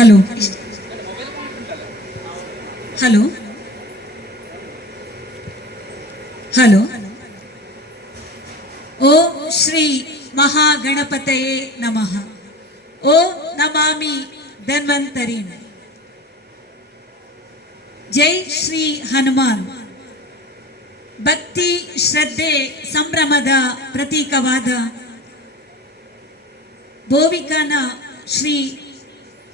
Hello hello hello. ಓ ಶ್ರೀ ಮಹಾಗಣಪತಯೇ ನಮಃ. ಓ ನಮಾಮಿ ಧನ್ವಂತರಿ. ಜೈ ಶ್ರೀ ಹನುಮಾನ್. ಭಕ್ತಿ, ಶ್ರದ್ಧೆ, ಸಂಭ್ರಮದ ಪ್ರತೀಕವಾದ ಬೋವಿಕಾನ ಶ್ರೀ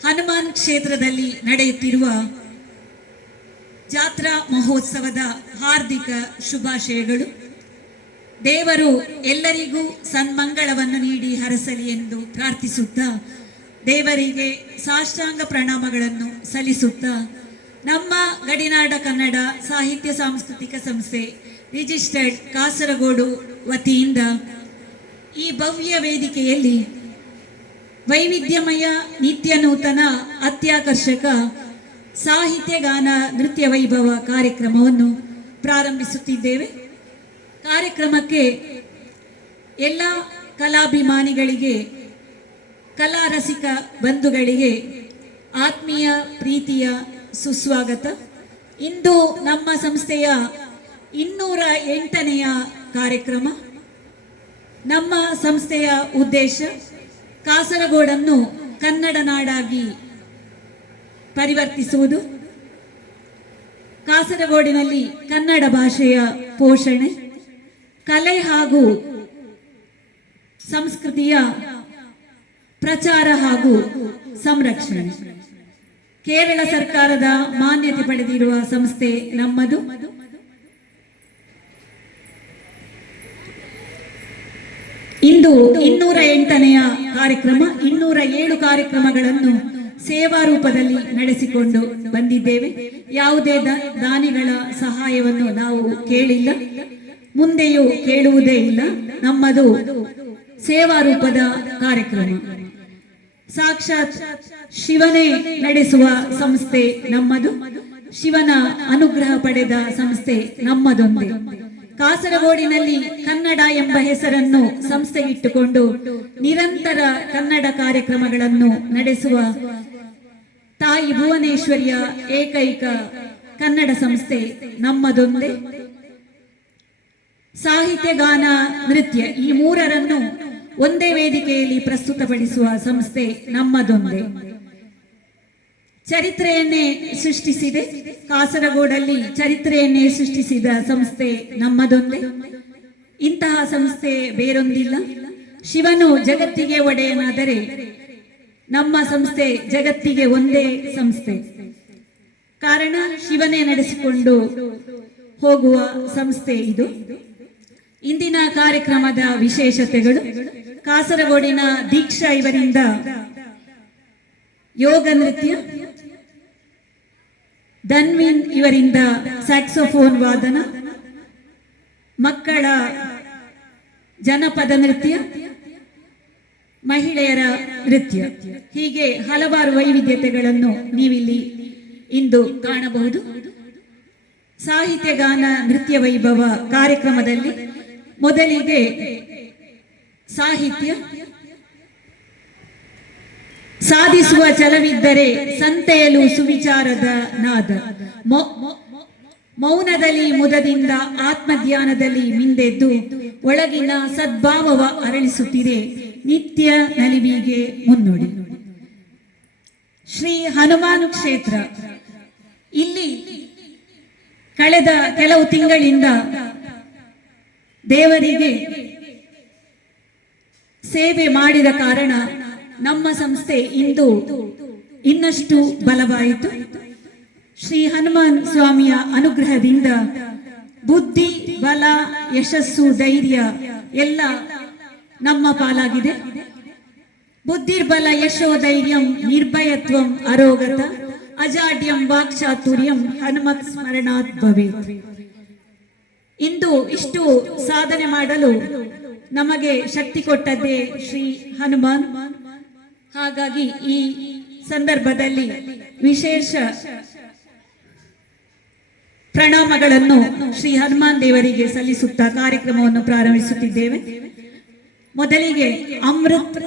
ಹನುಮಾನ್ ಕ್ಷೇತ್ರದಲ್ಲಿ ನಡೆಯುತ್ತಿರುವ ಜಾತ್ರಾ ಮಹೋತ್ಸವದ ಹಾರ್ದಿಕ ಶುಭಾಶಯಗಳು. ದೇವರು ಎಲ್ಲರಿಗೂ ಸನ್ಮಂಗಳವನ್ನು ನೀಡಿ ಹರಸಲಿ ಎಂದು ಪ್ರಾರ್ಥಿಸುತ್ತಾ, ದೇವರಿಗೆ ಸಾಷ್ಟಾಂಗ ಪ್ರಣಾಮಗಳನ್ನು ಸಲ್ಲಿಸುತ್ತಾ, ನಮ್ಮ ಗಡಿನಾಡ ಕನ್ನಡ ಸಾಹಿತ್ಯ ಸಾಂಸ್ಕೃತಿಕ ಸಂಸ್ಥೆ ರಿಜಿಸ್ಟರ್ಡ್ ಕಾಸರಗೋಡು ವತಿಯಿಂದ ಈ ಭವ್ಯ ವೇದಿಕೆಯಲ್ಲಿ ವೈವಿಧ್ಯಮಯ, ನಿತ್ಯ ನೂತನ, ಅತ್ಯಾಕರ್ಷಕ ಸಾಹಿತ್ಯ ಗಾನ ನೃತ್ಯ ವೈಭವ ಕಾರ್ಯಕ್ರಮವನ್ನು ಪ್ರಾರಂಭಿಸುತ್ತಿದ್ದೇವೆ. ಕಾರ್ಯಕ್ರಮಕ್ಕೆ ಎಲ್ಲ ಕಲಾಭಿಮಾನಿಗಳಿಗೆ, ಕಲಾ ರಸಿಕ ಬಂಧುಗಳಿಗೆ ಆತ್ಮೀಯ ಪ್ರೀತಿಯ ಸುಸ್ವಾಗತ. ಇಂದು ನಮ್ಮ ಸಂಸ್ಥೆಯ 208ನೇ ಕಾರ್ಯಕ್ರಮ. ನಮ್ಮ ಸಂಸ್ಥೆಯ ಉದ್ದೇಶ ಕಾಸರಗೋಡನ್ನು ಕನ್ನಡ ನಾಡಾಗಿ ಪರಿವರ್ತಿಸುವುದು, ಕಾಸರಗೋಡಿನಲ್ಲಿ ಕನ್ನಡ ಭಾಷೆಯ ಪೋಷಣೆ, ಕಲೆ ಹಾಗೂ ಸಂಸ್ಕೃತಿಯ ಪ್ರಚಾರ ಹಾಗೂ ಸಂರಕ್ಷಣೆ. ಕೇರಳ ಸರ್ಕಾರದ ಮಾನ್ಯತೆ ಪಡೆದಿರುವ ಸಂಸ್ಥೆ ನಮ್ಮದು. ಇಂದು 208ನೇ ಕಾರ್ಯಕ್ರಮ. 207 ಕಾರ್ಯಕ್ರಮಗಳನ್ನು ಸೇವಾ ರೂಪದಲ್ಲಿ ನಡೆಸಿಕೊಂಡು ಬಂದಿದ್ದೇವೆ. ಯಾವುದೇ ದಾನಿಗಳ ಸಹಾಯವನ್ನು ನಾವು ಕೇಳಿಲ್ಲ, ಮುಂದೆಯೂ ಕೇಳುವುದೇ ಇಲ್ಲ. ನಮ್ಮದು ಸೇವಾ ರೂಪದ ಕಾರ್ಯಕ್ರಮ. ಸಾಕ್ಷಾತ್ ಶಿವನೇ ನಡೆಸುವ ಸಂಸ್ಥೆ ನಮ್ಮದು. ಶಿವನ ಅನುಗ್ರಹ ಪಡೆದ ಸಂಸ್ಥೆ ನಮ್ಮದೊಂದೇ. ಕಾಸರಗೋಡಿನಲ್ಲಿ ಕನ್ನಡ ಎಂಬ ಹೆಸರನ್ನು ಸಂಸ್ಥೆಗಿಟ್ಟುಕೊಂಡು ನಿರಂತರ ಕನ್ನಡ ಕಾರ್ಯಕ್ರಮಗಳನ್ನು ನಡೆಸುವ ತಾಯಿ ಭುವನೇಶ್ವರಿಯ ಏಕೈಕ ಕನ್ನಡ ಸಂಸ್ಥೆ ನಮ್ಮದೊಂದೇ. ಸಾಹಿತ್ಯ, ಗಾನ, ನೃತ್ಯ ಈ ಮೂರರನ್ನು ಒಂದೇ ವೇದಿಕೆಯಲ್ಲಿ ಪ್ರಸ್ತುತಪಡಿಸುವ ಸಂಸ್ಥೆ ನಮ್ಮದೊಂದೇ. ಚರಿತ್ರೆಯನ್ನೇ ಸೃಷ್ಟಿಸಿದೆ. ಕಾಸರಗೋಡಲ್ಲಿ ಚರಿತ್ರೆಯನ್ನೇ ಸೃಷ್ಟಿಸಿದ ಸಂಸ್ಥೆ ನಮ್ಮದೊಂದೇ. ಇಂತಹ ಸಂಸ್ಥೆ ಬೇರೊಂದಿಲ್ಲ. ಶಿವನು ಜಗತ್ತಿಗೆ ಒಡೆಯನಾದರೆ ನಮ್ಮ ಸಂಸ್ಥೆ ಜಗತ್ತಿಗೆ ಒಂದೇ ಸಂಸ್ಥೆ. ಕಾರಣ ಶಿವನೇ ನಡೆಸಿಕೊಂಡು ಹೋಗುವ ಸಂಸ್ಥೆ ಇದು. ಇಂದಿನ ಕಾರ್ಯಕ್ರಮದ ವಿಶೇಷತೆಗಳು: ಕಾಸರಗೋಡಿನ ದೀಕ್ಷಾ ಇವರಿಂದ ಯೋಗ ನೃತ್ಯ, ಧನ್ವಿನ್ ಇವರಿಂದ ಸ್ಯಾಕ್ಸೋಫೋನ್ ವಾದನ, ಮಕ್ಕಳ ಜನಪದ ನೃತ್ಯ, ಮಹಿಳೆಯರ ನೃತ್ಯ, ಹೀಗೆ ಹಲವಾರು ವೈವಿಧ್ಯತೆಗಳನ್ನು ನೀವಿಲ್ಲಿ ಇಂದು ಕಾಣಬಹುದು. ಸಾಹಿತ್ಯ, ಗಾನ, ನೃತ್ಯ ವೈಭವ ಕಾರ್ಯಕ್ರಮದಲ್ಲಿ ಮೊದಲಿಗೆ ಸಾಹಿತ್ಯ. ಸಾಧಿಸುವ ಛಲವಿದ್ದರೆ ಸಂತೆಯಲು ಸುವಿಚಾರದ ನಾದ, ಮೌನದಲ್ಲಿ ಮುದದಿಂದ ಆತ್ಮಧ್ಯಾನದಲ್ಲಿ ಮಿಂದೆದ್ದು ಒಳಗಿನ ಸದ್ಭಾವವ ಅರಳಿಸುತ್ತಿದೆ ನಿತ್ಯ ನಲಿವಿಗೆ ಮುನ್ನುಡಿ. ಶ್ರೀ ಹನುಮಾನ್ ಕ್ಷೇತ್ರ. ಇಲ್ಲಿ ಕಳೆದ ಕೆಲವು ತಿಂಗಳಿಂದ ದೇವರಿಗೆ ಸೇವೆ ಮಾಡಿದ ಕಾರಣ ನಮ್ಮ ಸಂಸ್ಥೆ ಇಂದು ಇನ್ನಷ್ಟು ಬಲವಾಯಿತು. ಶ್ರೀ ಹನುಮಾನ್ ಸ್ವಾಮಿಯ ಅನುಗ್ರಹದಿಂದ ಬುದ್ಧಿ, ಬಲ, ಯಶಸ್ಸು, ಧೈರ್ಯ ಎಲ್ಲ ನಮ್ಮ ಪಾಲಾಗಿದೆ. ಬುದ್ಧಿರ್ಬಲ ಯಶೋ ಧೈರ್ಯಂ ನಿರ್ಭಯತ್ವಂ ಅರೋಗತ ಅಜಾಡ್ಯಂ ವಾಕ್ಚಾತುರ್ಯಂ ಹನುಮತ್ ಸ್ಮರಣಾತ್ ಭವೇತ್. ಇಂದು ಇಷ್ಟು ಸಾಧನೆ ಮಾಡಲು ನಮಗೆ ಶಕ್ತಿ ಕೊಟ್ಟದ್ದೇ ಶ್ರೀ ಹನುಮಾನ್. ಹಾಗಾಗಿ ಈ ಸಂದರ್ಭದಲ್ಲಿ ವಿಶೇಷ ಪ್ರಣಾಮಗಳನ್ನು ಶ್ರೀ ಹನುಮಾನ್ ದೇವರಿಗೆ ಸಲ್ಲಿಸುತ್ತಾ ಕಾರ್ಯಕ್ರಮವನ್ನು ಪ್ರಾರಂಭಿಸುತ್ತಿದ್ದೇವೆ. ಮೊದಲಿಗೆ ಅಮೃತ್